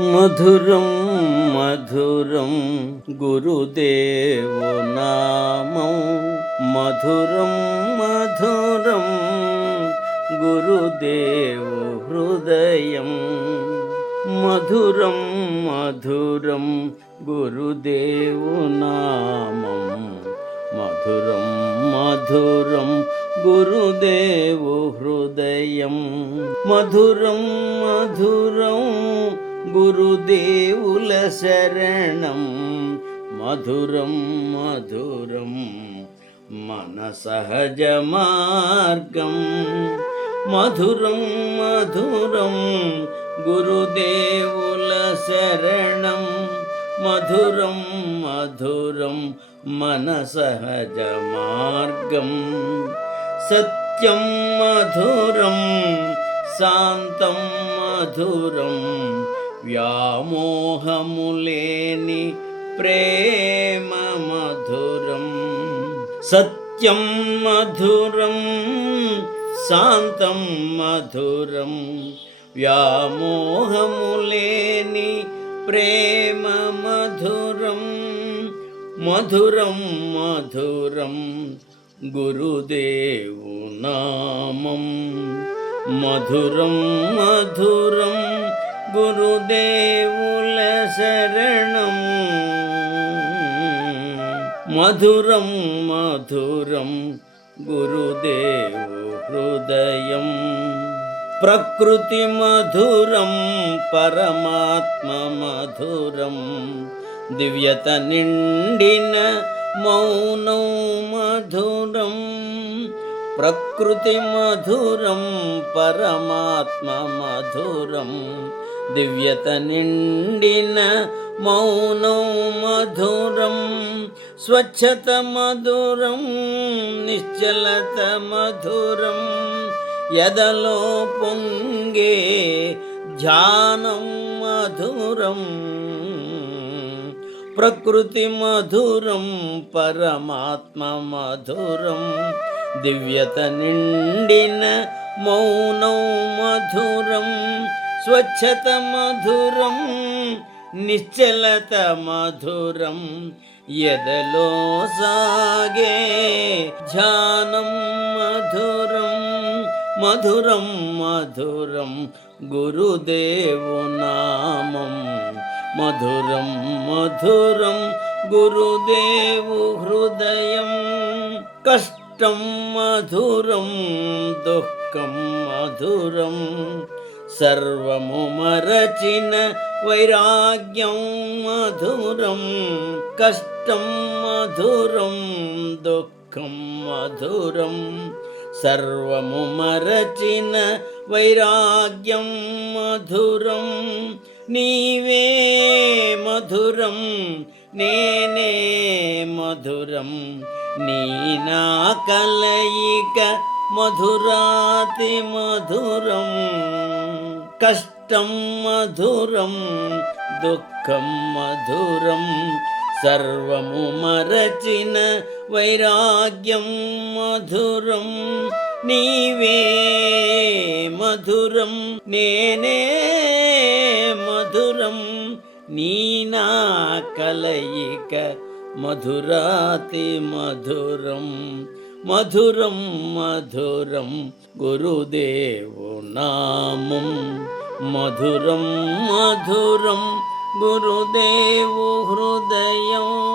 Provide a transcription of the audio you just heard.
మధురం మధురం గురుదేవు నామం. మధురం మధురం గురుదేవు హృదయం. మధురం మధురం గురుదేవు నామం. మధురం మధురం గురుదేవు హృదయం. మధురం మధురం గురుదేవుల శరణం. మధురం మధురం మన సహజ మార్గం. మధురం మధురం గురుదేవుల శరణం. మధురం మధురం మన సహజ మార్గం. సత్యం మధురం శాంతం మధురం వ్యామోహములేని ప్రేమ మధురం సత్యం మధురం శాంతం మధురం. వ్యామోహములేని ప్రేమ మధురం మధురం మధురం. గురుదేవు నామం మధురం మధురం. గురుదేవుల శరణం. మధురం మధురం గురుదేవు హృదయం. ప్రకృతి మధురం పరమాత్మ మధురం. దివ్యత నిండిన మౌనం మధురం. ప్రకృతి మధురం పరమాత్మ మధురం. దివ్యత నిండిన మౌనం మధురం స్వచ్ఛత మధురం నిశ్చలత మధురం. ఎదలో పొంగే ధ్యానం మధురం ప్రకృతి మధురం పరమాత్మ మధురం. దివ్యత నిండిన మౌనం మధురం స్వచ్ఛత మధురం నిశ్చలత మధురం ఎదలో సాగే ధ్యానం మధురం మధురం మధురం గురుదేవు నామం. మధురం మధురం గురుదేవు హృదయం. కష్టం మధురం దుఃఖం మధురం. సర్వము మరచిన వైరాగ్యం మధురం కష్టం మధురం దుఃఖం మధురం. సర్వము మరచిన వైరాగ్యం మధురం నీవే మధురం నేనే మధురం. నీ నా కలయిక మధురాతి మధురం కష్టం మధురం దుఃఖం మధురం సర్వము మరచిన వైరాగ్యం మధురం. నీవే మధురం నేనే మధురం నీనా కలయిక మధురాతి మధురం. మధురం మధురం గురుదేవు నామం. మధురం మధురం गुरुदेवो हृदयम्